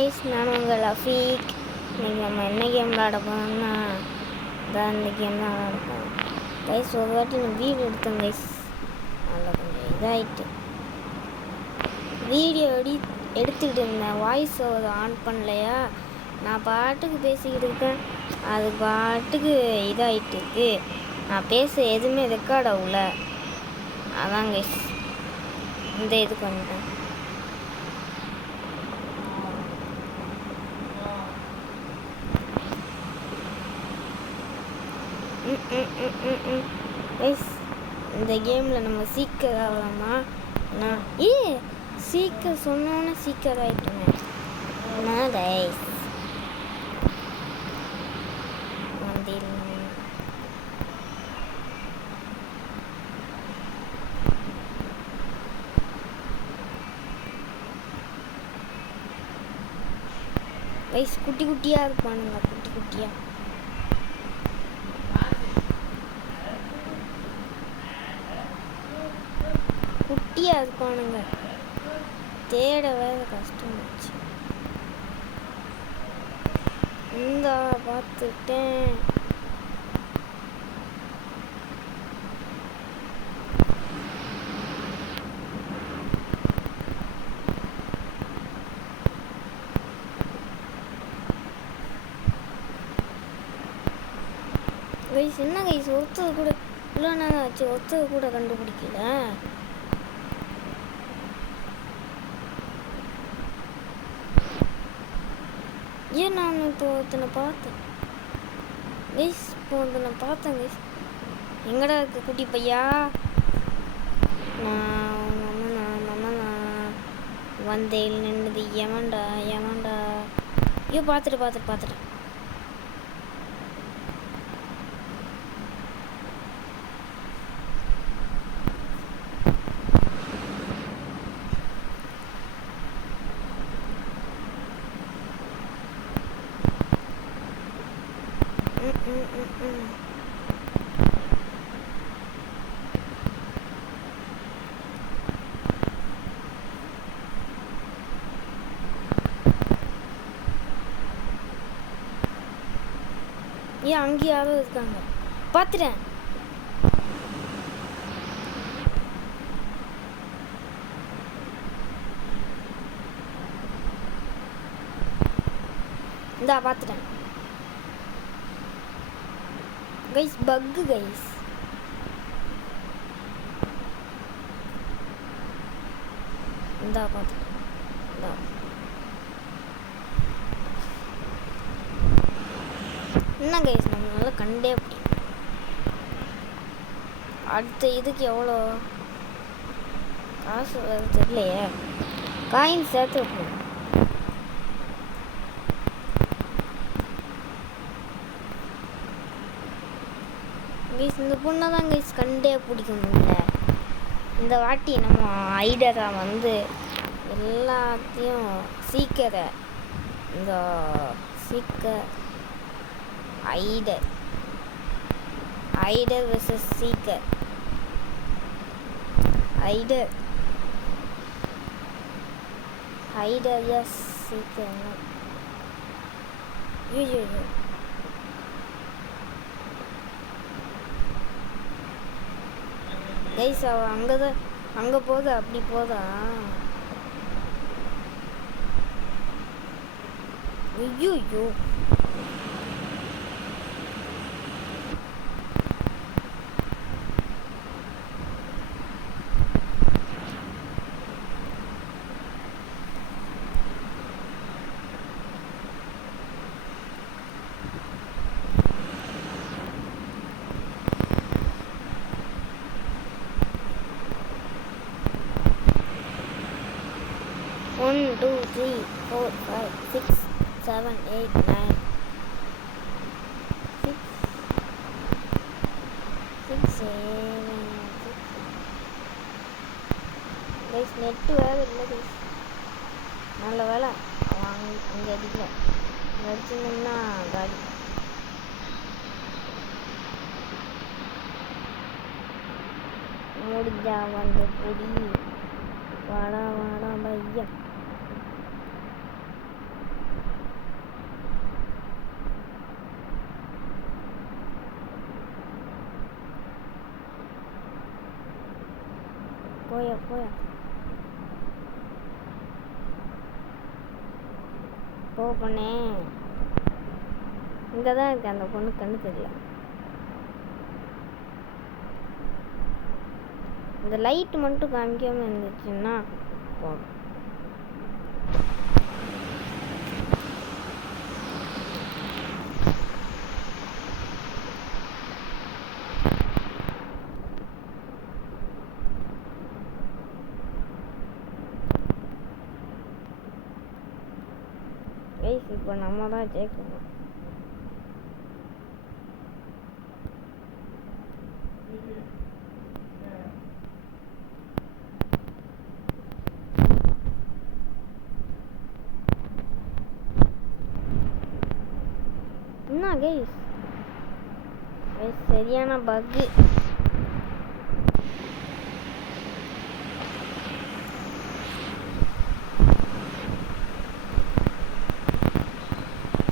Guys, நான் உங்கள் அஃபீக். இன்றைக்கி நம்ம என்ன கேம் விளாட போனோம்னா இந்த கேம் தான் விளாட போகிறோம் கைஸ். ஒரு வாட்டி நான் வீடியோ எடுத்தேன் கைஸ், அதில் கொஞ்சம் இதாகிட்டு வீடியோ எடுத்துக்கிட்டு இருந்தேன். வாய்ஸ் ஓவர் ஆன் பண்ணலையா, நான் பாட்டுக்கு பேசிக்கிட்டு இருக்கேன், அது பாட்டுக்கு இதாகிட்டு இருக்கு. நான் பேச எதுவுமே ரெக்கார்ட் ஆகல. அதான் கைஸ் இந்த இது பண்ணுறேன். இந்த கேமில் நம்ம சீக்கிரம் ஆகலாமா? நான் சீக்கிரம் சொன்னோன்னே சீக்கிரம் ஆகிட்டோமே. நான் கைஸ் கைஸ் குட்டி குட்டியாக இருப்பானுங்க, குட்டி குட்டியாக குட்டியாக இருப்பானுங்க. தேட வேற கஷ்டமாச்சு. இந்த பார்த்துட்டேன். கைஸ் என்ன கைஸ், ஒருத்தர் கூட இவ்வளோ நேரம் ஆச்சு, ஒருத்தர் கூட கண்டுபிடிக்கல. ஏன் நான் இப்போ ஒருத்தனை பார்த்தேன் கைஸ், கைஸ். எங்கடா இருக்கு குட்டி பையா? நான் வந்தேன் நின்றுது. எவன்டா? ஐயோ, பார்த்துட்டு ஏன் அங்கேயாவது இருக்காங்க? பார்த்துட்டேன். இந்தா பார்த்துட்டேன் கைஸ். பக்கு கைஸ். இந்தா பார்த்துட்டேன். இந்தா என்ன கைஸ், நம்மளால கண்டே அப்படி. அடுத்த இதுக்கு எவ்வளோ காசு வருது தெரியலையே. காயின் சேர்த்து வைப்போம். கைஸ் இந்த பொண்ணை தான் கைஸ் கண்டே பிடிக்க முடியல. இந்த வாட்டி நம்ம ஐடரா வந்து எல்லாத்தையும் சீக்கிரம் இந்த ஐடர் வெர்சஸ் சீக்கர். ஐடர் S seeker. ஐயோ கைஸ், அவ அங்கே போதா, அப்படி போதா? ஐயோ 1 2 3 4 5 6 7 8 9 6 7 கைஸ். நெட்டு வேறு இல்லை கைஸ். நல்ல வேலை அங்கே அடிக்கல. அடிச்சுன்னா காலி. முடிஞ்சா வந்து புடி. வாடா பையா. போயா போயா போ பொண்ணே. இங்கே தான் இருக்கு அந்த பொண்ணு, கண்ணு தெரியல. இந்த லைட் மட்டும் காமிக்காம இருந்துச்சுன்னா போதும். இப்போ நம்ம தான் ஜெயிக்கணும். என்ன கைஸ், சரியான பக்கு.